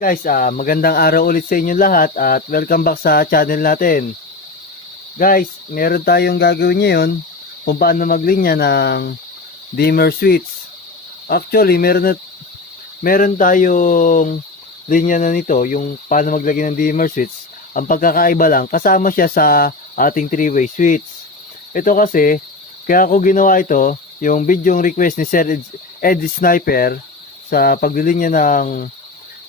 Guys, magandang araw ulit sa inyo lahat at welcome back sa channel natin. Guys, meron tayong gagawin ngayon kung paano maglinya ng dimmer switch. Actually, meron tayong linya na nito, yung paano maglagay ng dimmer switch. Ang pagkakaiba lang, kasama siya sa ating 3-way switch. Ito kasi, kaya ako ginawa ito, yung video request ni Sir Ed Sniper sa paglilinya ng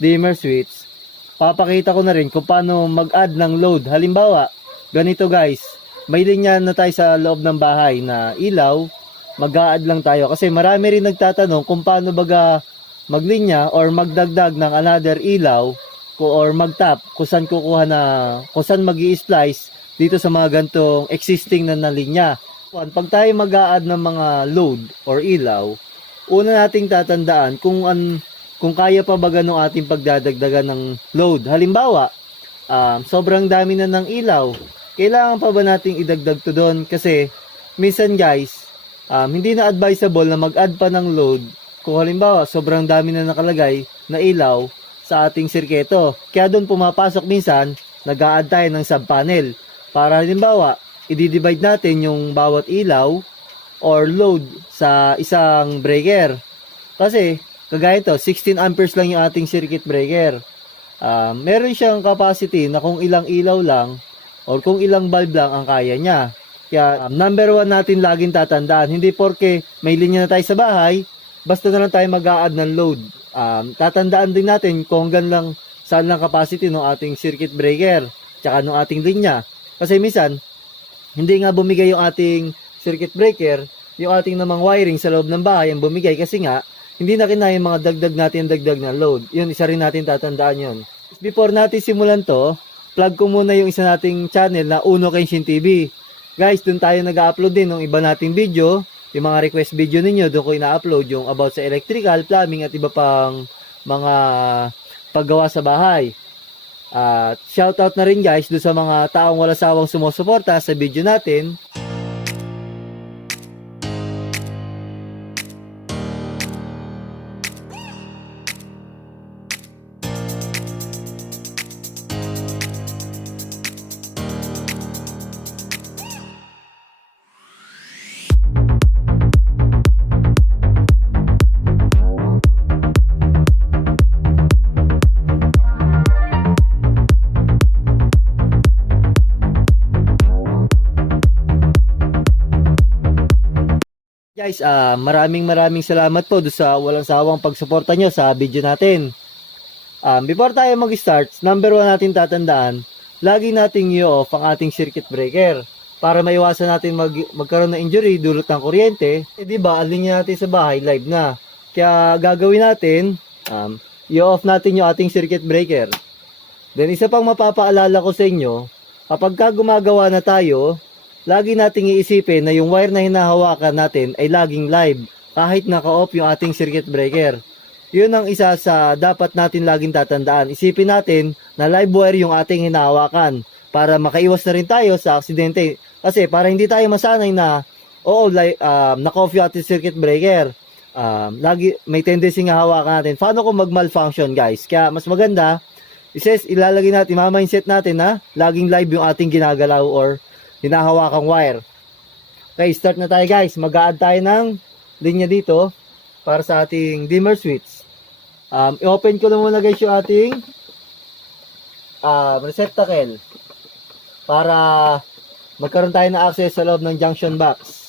dimmer switch, papakita ko na rin kung paano mag-add ng load. Halimbawa, ganito guys, may linya na tayo sa loob ng bahay na ilaw, mag-add lang tayo. Kasi marami rin nagtatanong kung paano baga maglinya or magdagdag ng another ilaw or mag-tap, kung saan kukuha na, kung saan mag-i-splice dito sa mga gantong existing na linya. Pag tayo mag-add ng mga load or ilaw, una nating tatandaan kung kaya pa ba ganong ating pagdadagdagan ng load. Halimbawa, sobrang dami na ng ilaw. Kailangan pa ba nating idagdag to doon? Kasi, minsan guys, hindi na advisable na mag-add pa ng load kung halimbawa, sobrang dami na nakalagay na ilaw sa ating sirketo. Kaya doon pumapasok minsan, nag-a-add tayo ng sub-panel. Para halimbawa, i-divide natin yung bawat ilaw or load sa isang breaker. Kasi, kagaya ito, 16 amperes lang yung ating circuit breaker. Meron siyang capacity na kung ilang ilaw lang or kung ilang bulb lang ang kaya niya. Kaya number 1 natin laging tatandaan. Hindi porke may linya na tayo sa bahay, basta na lang tayo mag-a-add ng load. Tatandaan din natin kung hanggang lang saan lang capacity ng ating circuit breaker tsaka ng ating linya. Kasi minsan, hindi nga bumigay yung ating circuit breaker, yung ating namang wiring sa loob ng bahay ang bumigay kasi nga hindi na kinaya yung mga dagdag na load. Yun, isa rin natin tatandaan yun. Before natin simulan to, plug ko muna yung isa nating channel na Uno Kenshin TV. Guys, dun tayo nag-upload din ng iba nating video. Yung mga request video ninyo, doon ko ina-upload yung about sa electrical, plumbing at iba pang mga paggawa sa bahay. Shoutout na rin guys doon sa mga taong wala sawang sumusuporta sa video natin. Guys, maraming salamat po doon sa walang sawang pagsuporta nyo sa video natin. Before tayo mag-start, number 1 natin tatandaan, lagi nating i-off ang ating circuit breaker para maiwasan natin magkaroon ng injury dulot ng kuryente. Diba, alin natin sa bahay, live na. Kaya gagawin natin, i-off natin yung ating circuit breaker. Then isa pang mapapaalala ko sa inyo, kapag gumagawa na tayo, lagi nating iisipin na yung wire na hinahawakan natin ay laging live kahit naka-off yung ating circuit breaker. Yun ang isa sa dapat natin laging tatandaan. Isipin natin na live wire yung ating hinahawakan para makaiwas na rin tayo sa aksidente. Kasi para hindi tayo masanay na naka-off yung ating circuit breaker. Lagi may tendency nga hawakan natin. Paano kung mag-malfunction guys? Kaya mas maganda, ilalagay natin, ma-mindset natin na laging live yung ating ginagalaw or hinahawakang wire. Okay, start na tayo guys. Mag-a-add tayo ng linya dito para sa ating dimmer switch. I-open ko na muna guys yung ating receptacle para magkaroon tayo ng access sa loob ng junction box.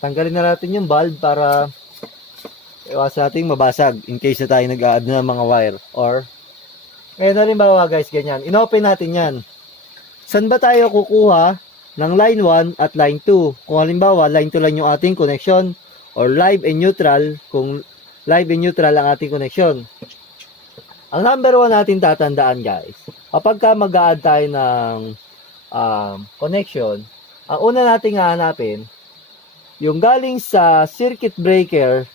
Tanggalin na natin yung bulb para iwasan natin mabasag in case na tayo nag-a-add na ng mga wire or ngayon halimbawa guys, ganyan. Inopen natin yan. Saan ba tayo kukuha ng line 1 at line 2? Kung halimbawa, line 2 lang yung ating connection or live and neutral, kung live and neutral ang ating connection. Ang number 1 natin tatandaan guys, kapag ka mag-a-add tayo ng connection, ang una nating hahanapin, yung galing sa circuit breaker,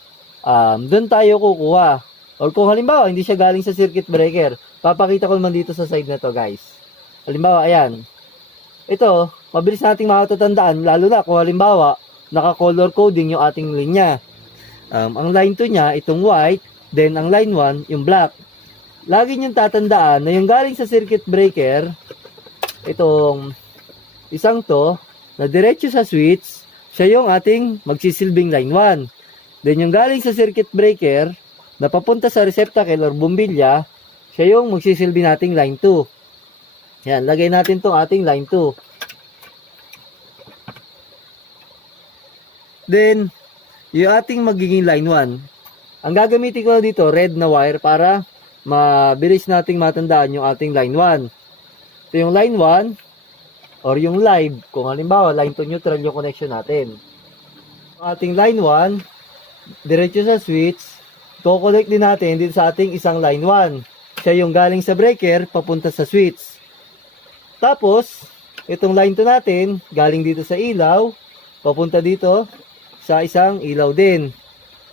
doon tayo kukuha. Or kung halimbawa, hindi siya galing sa circuit breaker, papakita ko naman dito sa side na to guys. Halimbawa, ayan. Ito, mabilis nating matatandaan, lalo na kung halimbawa, naka-color coding yung ating linya. Ang line 2 niya, itong white, then ang line 1, yung black. Lagi niyong tatandaan na yung galing sa circuit breaker, itong isang to, na diretso sa switch, siya yung ating magsisilbing line 1. Then yung galing sa circuit breaker, na papunta sa receptacle or bumbilya, siya yung magsisilbi nating line 2. Yan, lagay natin tong ating line 2. Then, yung ating magiging line 1. Ang gagamitin ko dito, red na wire para mabilis nating matandaan yung ating line 1. Ito yung line 1 or yung live. Kung halimbawa, line to neutral yung connection natin. Ang ating line 1, diretso sa switch, kukonect din natin dito sa ating isang line 1. Siya yung galing sa breaker, papunta sa switch. Tapos, itong line 2 natin, galing dito sa ilaw, papunta dito sa isang ilaw din.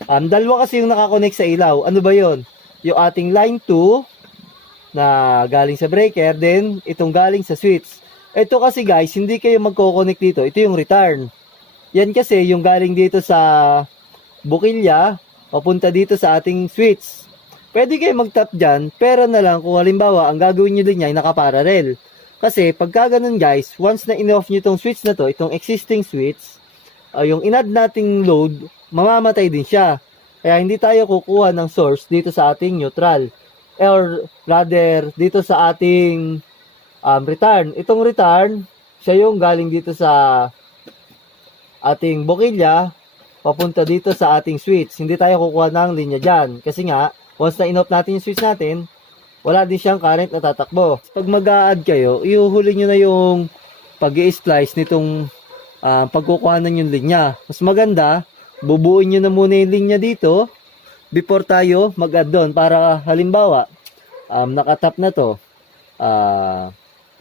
Dalawa kasi yung nakakonect sa ilaw. Ano ba yon? Yung ating line 2 na galing sa breaker, then itong galing sa switch. Ito kasi guys, hindi kayo magko-connect dito. Ito yung return. Yan kasi yung galing dito sa bukilya, papunta dito sa ating switch. Pwede kayo mag-tap dyan, pero na lang kung halimbawa, ang gagawin nyo din niya ay nakaparallel. Kasi pagka ganun guys, once na in-off nyo itong switch na to, itong existing switch, yung in-add nating load, mamamatay din siya. Kaya hindi tayo kukuha ng source dito sa ating neutral. Or rather, dito sa ating return. Itong return, siya yung galing dito sa ating bukilya, papunta dito sa ating switch. Hindi tayo kukuha ng linya dyan. Kasi nga, once na in-off natin yung switch natin, wala din siyang current na tatakbo. Pag mag-a-add kayo, iuhuli nyo na yung pag-i-splice nitong pagkukuhanan yung linya. Mas maganda, bubuin nyo na muna yung linya dito before tayo mag-add doon. Para halimbawa, nakatap na to,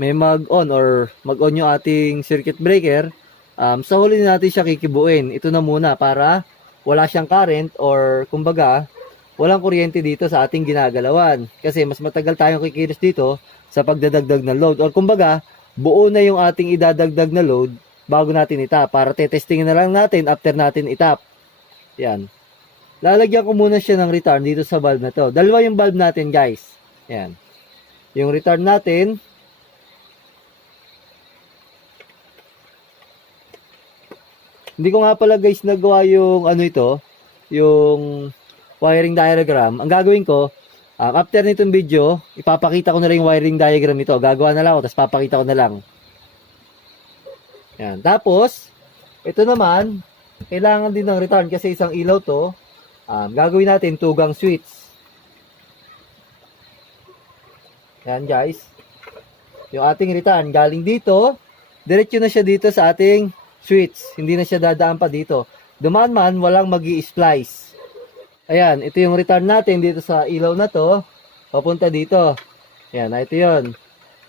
may mag-on or mag-on yung ating circuit breaker, sa huli natin siya kikibuin. Ito na muna para wala siyang current or kumbaga walang kuryente dito sa ating ginagalawan. Kasi mas matagal tayong kikilos dito sa pagdadagdag ng load. Or kumbaga, buo na yung ating idadagdag na load bago natin itap. Para tetestingin na lang natin after natin itap. Yan. Lalagyan ko muna siya ng return dito sa valve na to. Dalawa yung valve natin guys. Yan. Yung return natin, hindi ko nga pala guys nagawa yung ano ito, yung wiring diagram. Ang gagawin ko, after nitong video, ipapakita ko na lang yung wiring diagram nito. Gagawa na lang ako, tapos papakita ko na lang. Yan. Tapos, ito naman, kailangan din ng return kasi isang ilaw to. Gagawin natin tugang switch. Yan guys. Yung ating return, galing dito, diretso na siya dito sa ating switch. Hindi na siya dadaan pa dito. Dumaan man, walang magi-splice. Ayan, ito yung return natin dito sa ilaw na to. Papunta dito. Ayan, ito yun.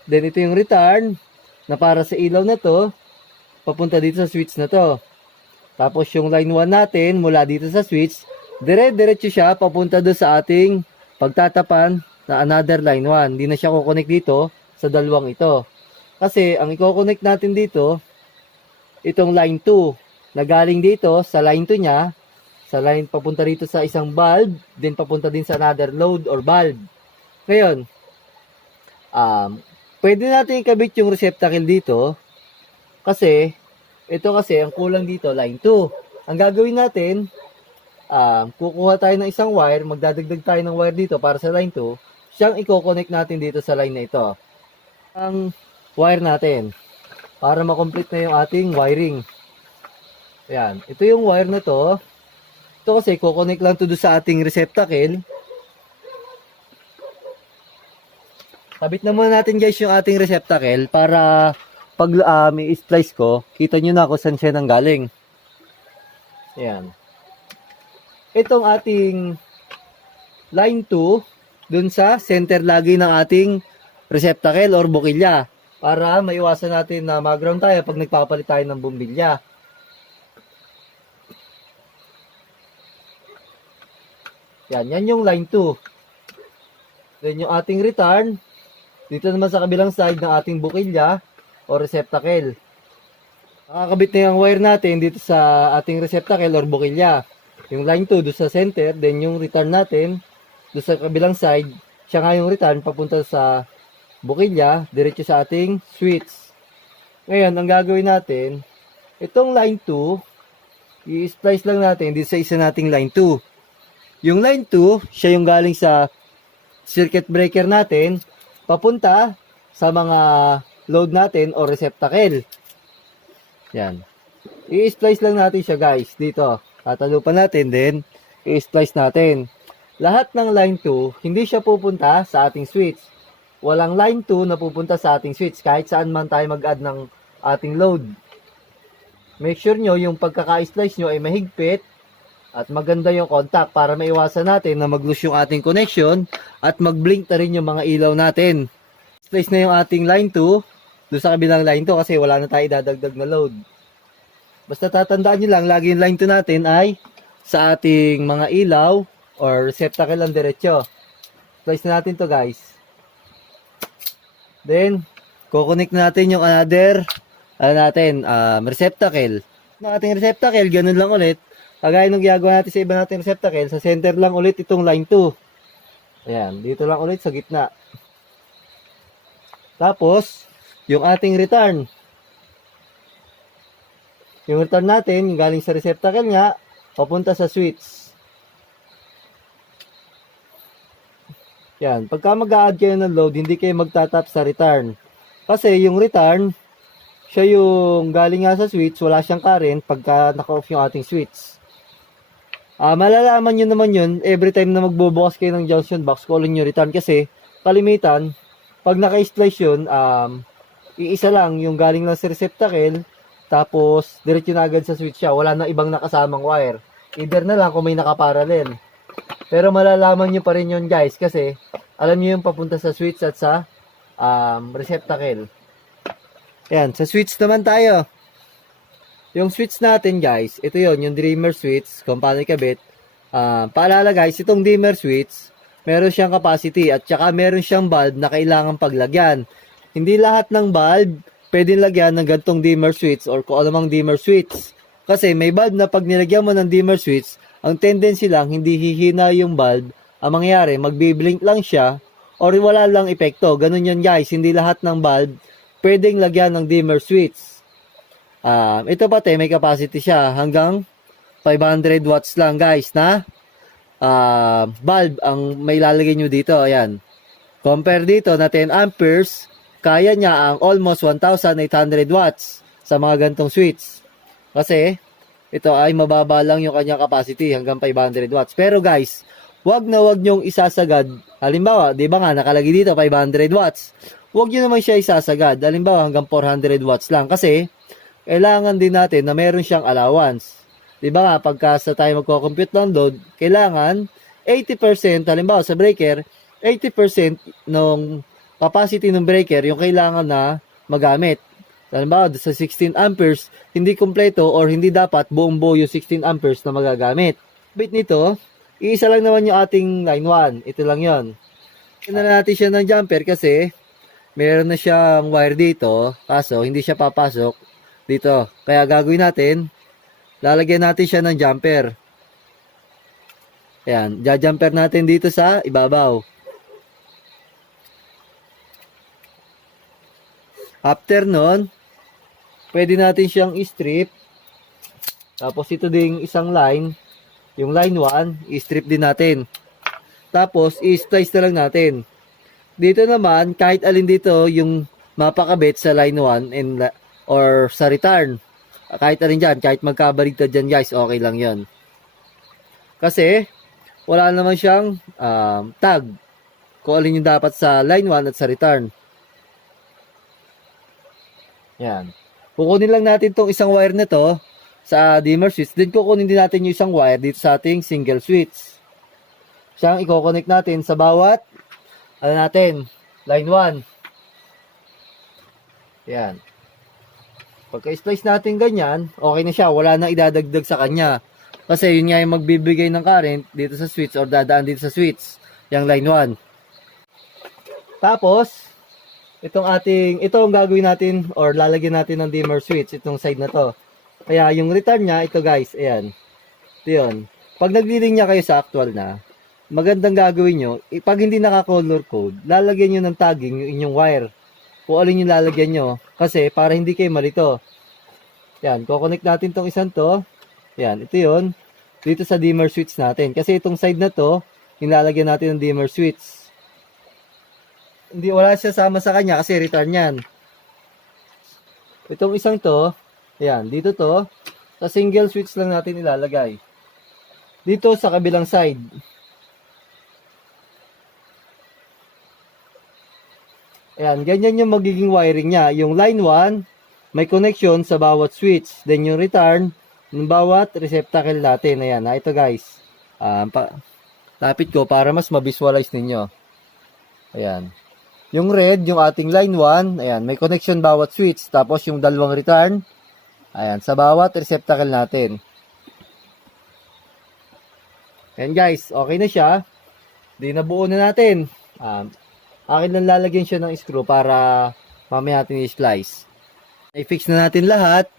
Then ito yung return na para sa ilaw na to. Papunta dito sa switch na to. Tapos yung line 1 natin mula dito sa switch, diretso siya papunta doon sa ating pagtatapan na another line 1. Hindi na siya kukonek dito sa dalawang ito. Kasi ang i-connect natin dito, itong line 2 na galing dito sa line 2 niya, sa line papunta rito sa isang bulb, then papunta din sa another load or bulb. Ngayon, pwede natin ikabit yung receptacle dito kasi ito kasi ang kulang dito line 2. Ang gagawin natin, kukuha tayo ng isang wire, magdadagdag tayo ng wire dito para sa line 2, siyang i-connect natin dito sa line na ito. Ang wire natin para ma-complete na yung ating wiring. Ayan, ito yung wire na to. Ito kasi kukonek lang to do sa ating receptacle. Kabit na muna natin guys yung ating receptacle para pag i-splice ko, kita nyo na kung saan siya nanggaling. Ayan. Itong ating line 2 dun sa center lagi ng ating receptacle or bukilya para maiwasan natin na mag-ground tayo pag nagpapalit tayo ng bumbilya. Yan yung line 2. Then yung ating return, dito naman sa kabilang side ng ating bukilya o receptacle. Nakakabit na yung wire natin dito sa ating receptacle or bukilya. Yung line 2 doon sa center, then yung return natin doon sa kabilang side, siya nga yung return papunta sa bukilya, diretso sa ating switch. Ngayon, ang gagawin natin, itong line 2, i-splice lang natin dito sa isa nating line 2. Yung line 2, siya yung galing sa circuit breaker natin, papunta sa mga load natin o receptacle. Yan. I-splice lang natin siya guys, dito. Tatalupan natin, then i-splice natin. Lahat ng line 2, hindi siya pupunta sa ating switch. Walang line 2 na pupunta sa ating switch, kahit saan man tayo mag-add ng ating load. Make sure nyo yung pagkaka-splice nyo ay mahigpit at maganda yung contact para maiwasan natin na mag-lose yung ating connection at mag-blink na rin yung mga ilaw natin. Splice na yung ating line 2 doon sa kabilang line 2 kasi wala na tayo dadagdag na load. Basta tatandaan nyo lang, lagi yung line 2 natin ay sa ating mga ilaw or receptacle ang diretso. Splice na natin to guys. Then, kukonek natin yung another receptacle. Ng ating receptacle, ganun lang ulit. Kagaya nung ginagawa natin sa iba nating receptacle, sa center lang ulit itong line 2. Ayan, dito lang ulit sa gitna. Tapos, yung ating return. Yung return natin, yung galing sa receptacle nga, papunta sa switch. Yan, pagka mag-a-add kayo ng load, hindi kayo magtatap sa return. Kasi yung return, siya yung galing nga sa switch, wala siyang current pagka naka-off yung ating switch. Malalaman nyo naman yun, every time na magbubukas kayo ng junction box, calling nyo return. Kasi, kalimitan, pag naka-splice yun, iisa lang yung galing lang sa receptacle, tapos, diretso na agad sa switch siya. Wala na ibang nakasamang wire. Either na lang kung may nakaparallel. Pero malalaman nyo pa rin yun guys. Kasi, alam nyo yung papunta sa switch at sa receptacle. Ayan, sa switch naman tayo. Yung switch natin guys, ito yon yung dimmer switch, kung paano ikabit. Paalala guys, itong dimmer switch, meron siyang capacity at saka meron siyang bulb na kailangan paglagyan. Hindi lahat ng bulb pwedeng lagyan ng gantong dimmer switch or kung anumang dimmer switch. Kasi may bulb na pag nilagyan mo ng dimmer switch, ang tendency lang hindi hihina yung bulb. Ang mangyayari, magbiblink lang siya or wala lang epekto. Ganun yan guys, hindi lahat ng bulb pwedeng lagyan ng dimmer switch. Ito pati may capacity siya hanggang 500 watts lang guys na bulb ang may lalagay nyo dito. Ayan. Compare dito na 10 amperes, kaya niya ang almost 1,800 watts sa mga gantong switch. Kasi, ito ay mababa lang yung kanyang capacity hanggang 500 watts. Pero guys, wag na wag nyong isasagad. Halimbawa, di ba nga nakalagay dito 500 watts. Wag nyo naman siya isasagad. Halimbawa, hanggang 400 watts lang. Kasi, kailangan din natin na meron siyang allowance. Di ba nga, pagka sa tayo magko-compute ng load, kailangan 80%, halimbawa sa breaker, 80% ng capacity ng breaker yung kailangan na magamit. Halimbawa, sa 16 amperes, hindi kompleto or hindi dapat buong buo yung 16 amperes na magagamit. Bit nito, iisa lang naman yung ating line 1. Ito lang yon. Ina natin siya ng jumper kasi meron na siyang wire dito, kaso hindi siya papasok dito. Kaya gagawin natin, lalagyan natin siya ng jumper. Ayan, jumper natin dito sa ibabaw. After nun, pwede natin siyang i-strip. Tapos ito ding isang line, yung line 1, i-strip din natin. Tapos, i-splice na lang natin. Dito naman, kahit alin dito yung mapakabit sa line 1 or sa return. Kahit alin dyan, kahit magkabaligtad dyan guys, okay lang yon. Kasi, wala naman siyang tag. Kung alin yung dapat sa line 1 at sa return. Yan. Kukunin lang natin tong isang wire na to sa dimmer switch. Then kukunin din natin yung isang wire dito sa ating single switch. Siyang i-connect natin sa bawat line 1. Yan. Pagka-splice natin ganyan, okay na siya. Wala nang idadagdag sa kanya. Kasi yun nga yung magbibigay ng current dito sa switch or dadaan dito sa switch. Yung line 1. Tapos, ito ang gagawin natin or lalagyan natin ng dimmer switch, itong side na to. Kaya yung return niya, ito guys, ayan. Ito yun. Pag naglilinya kayo sa actual na, magandang gagawin nyo, pag hindi naka-color code, lalagyan nyo ng tagging yung inyong wire. Kung alin yung lalagyan nyo. Kasi para hindi kayo malito. Yan, kukonect natin tong isang to. Yan, ito yun. Dito sa dimmer switch natin. Kasi itong side na to, nilalagyan natin ng dimmer switch. Hindi, wala siya sama sa kanya kasi return yan. Itong isang to, yan, dito to, sa single switch lang natin ilalagay. Dito sa kabilang side. Ayan, ganyan yung magiging wiring niya. Yung line 1, may connection sa bawat switch. Then yung return, ng bawat receptacle natin. Ayan, ito guys. Lapit ko para mas ma-visualize ninyo. Ayan. Yung red, yung ating line 1, ayan, may connection bawat switch. Tapos yung dalawang return, ayan, sa bawat receptacle natin. Ayan guys, okay na siya. Di nabuo na natin. Akin lang lalagyan siya ng screw para mamaya natin i-slice. I-fix na natin lahat.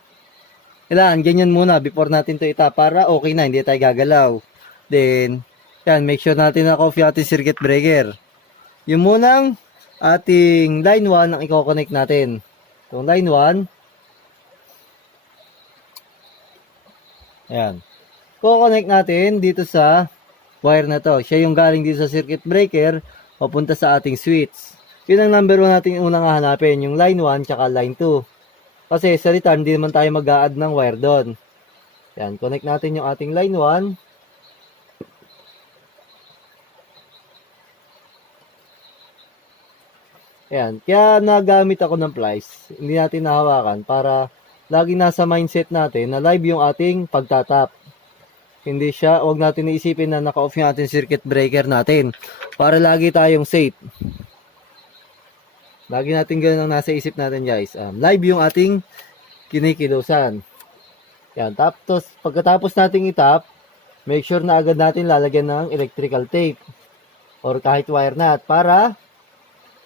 Kailangan ganyan muna before natin to itap para okay na, hindi tayo gagalaw. Then, yan, make sure natin na off yung ating circuit breaker. Yung munang ating line 1 ang i-connect natin. Yung line 1. Ayan. Connect natin dito sa wire na to. Siya yung galing dito sa circuit breaker papunta sa ating switch. Yun ang number 1 natin unang hahanapin. Yung line 1 tsaka line 2. Kasi sa return, hindi naman tayo mag-a-add ng wire doon. Yan, connect natin yung ating line 1. Yan, kaya nagamit ako ng plies. Hindi natin nahawakan para lagi nasa mindset natin na live yung ating pagtatap. Hindi siya, huwag natin iisipin na naka-off yung ating circuit breaker natin. Para lagi tayong safe. Lagi natin ganun ang nasa isip natin guys. Live yung ating kinikilusan. Yan. Tapos, pagkatapos nating itap, make sure na agad natin lalagyan ng electrical tape. Or kahit wire nut. Para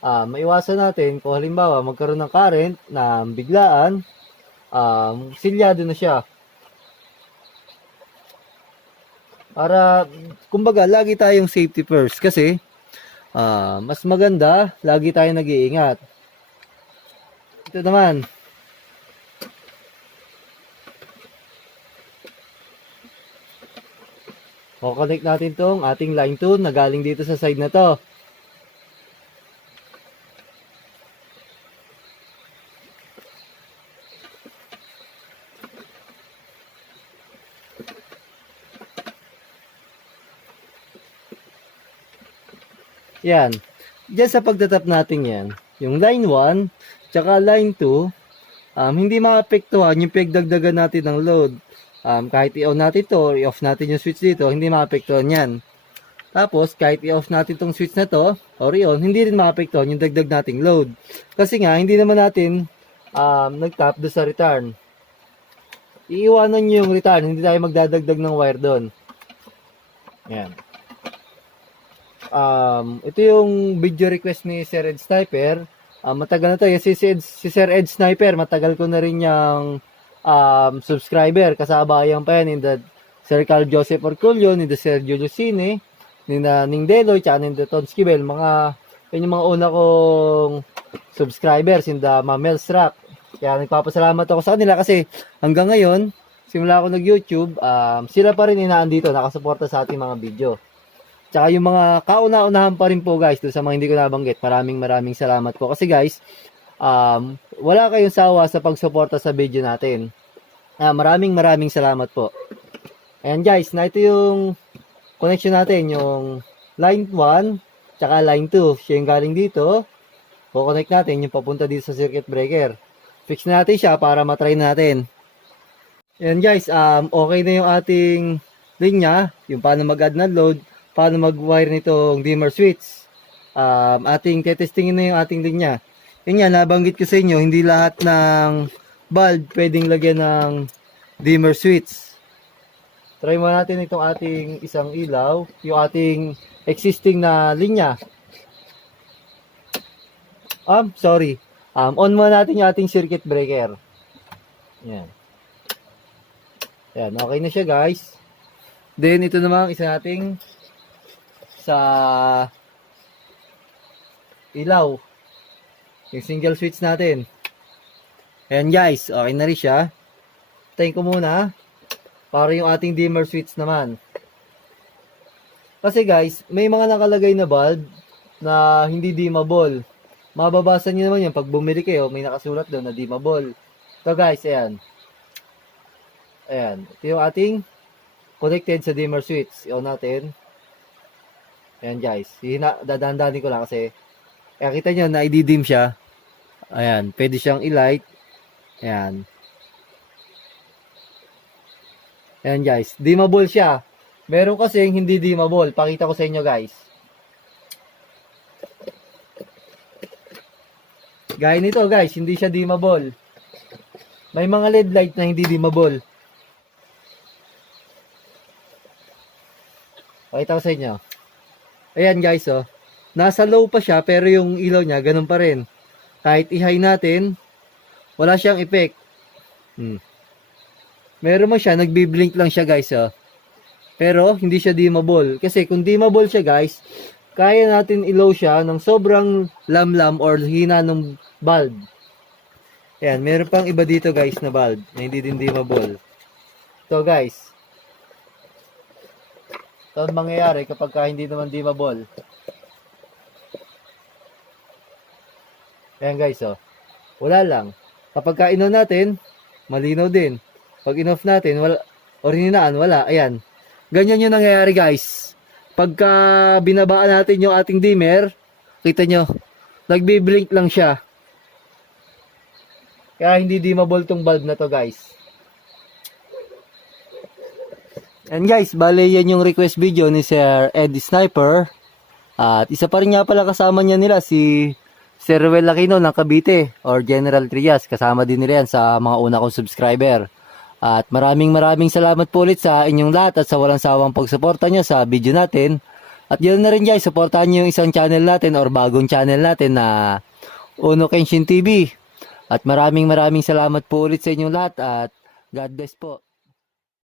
maiwasan natin kung halimbawa magkaroon ng current na biglaan, silyado na siya. Para, kumbaga, lagi tayong safety first. Kasi, mas maganda, lagi tayong nag-iingat. Ito naman. Connect natin tong ating line 2 na galing dito sa side na to. Yan. Diyan sa pagtatap natin yan, yung line 1, tsaka line 2, hindi maapektuhan yung pagdagdagan natin ng load. Kahit i-on natin to or i-off natin yung switch dito, hindi maapektuhan yan. Tapos, kahit i-off natin tong switch na to, or i-on, hindi rin maapektuhan yung dagdag nating load. Kasi nga, hindi naman natin nag-tap do sa return. Iiwanan nyo yung return, hindi tayo magdadagdag ng wire doon. Yan. Ito yung video request ni Sir Ed Sniper. Matagal na to. Si Sir Ed Sniper, matagal ko na rin yung subscriber. Kasabayan pa yan ni Sir Carl Joseph Orculio, ni Sir Julio Cine, ni Ning Deloy, tsaka ni Ton Skibel. Yun yung mga una kong subscribers in the Mamels Rock. Kaya nagpapasalamat ako sa kanila kasi hanggang ngayon, simula ako nag-YouTube, sila pa rin inaandito, nakasuporta sa ating mga video. Tsaka yung mga kauna-unahan pa rin po guys, doon sa mga hindi ko nabanggit, maraming salamat po. Kasi guys, wala kayong sawa sa pagsuporta sa video natin. Maraming salamat po. Ayan guys, na ito yung connection natin, yung line 1, tsaka line 2. Siya yung galing dito. Kukonect natin yung papunta dito sa circuit breaker. Fix natin siya para matry natin. Ayan guys, okay na yung ating linya, yung paano mag-add ng load, paano mag-wire nitong dimmer switch. Ating tetestingin na yung ating linya. Yun nga, nabanggit ko sa inyo, hindi lahat ng bulb pwedeng lagyan ng dimmer switch. Try mo natin itong ating isang ilaw, yung ating existing na linya. On muna natin yung ating circuit breaker. Yan. Yan, okay na siya guys. Then ito namang isa nating sa ilaw. Yung single switch natin. Ayan guys, okay na rin siya. Tayin ko muna para yung ating dimmer switch naman. Kasi guys, may mga nakalagay na bulb na hindi dimmable. Mababasa niyo naman yan pag bumili kayo, may nakasulat doon na dimmable. So guys, ayan. Ayan, ito yung ating connected sa dimmer switch. I-on natin. Ayan guys, dadandanin ko lang kasi kaya kita nyo na i-dim siya. Ayan, pwede siyang i-light. Ayan. Ayan guys, dimmable siya. Meron kasi hindi dimmable. Pakita ko sa inyo guys. Gaya nito guys, hindi siya dimmable. May mga LED light na hindi dimmable. Pakita ko sa inyo. Ayan guys oh. Nasa low pa siya pero yung ilaw niya ganun pa rin. Kahit i-high natin, wala siyang effect. Meron mo siya, nagbi-blink lang siya guys oh. Pero hindi siya dimmable. Kasi kung dimmable siya guys, kaya natin i-low siya ng sobrang lamlam or hina ng bulb. Ayan, meron pang iba dito guys na bulb na hindi din dimmable. So guys, ito ang mangyayari kapag hindi naman dimmable. Ayan guys oh. Wala lang. Kapag in-on natin, malinaw din. Pag in-off natin, wala, or hininaan, wala. Ayan. Ganyan yung nangyayari guys. Pagka binabaan natin yung ating dimmer, kita nyo, nagbi-blink lang siya. Kaya hindi dimmable tong bulb na to guys. And guys, bale yan yung request video ni Sir Eddie Sniper. At isa pa rin nga pala kasama niya nila si Sir Ruel Aquino ng Cavite or General Trias. Kasama din nila yan sa mga una kong subscriber. At maraming salamat po ulit sa inyong lahat at sa walang sawang pagsuporta nyo sa video natin. At yun na rin guys, supportahan nyo yung isang channel natin or bagong channel natin na Uno Kenshin TV. At maraming salamat po ulit sa inyong lahat at God bless po.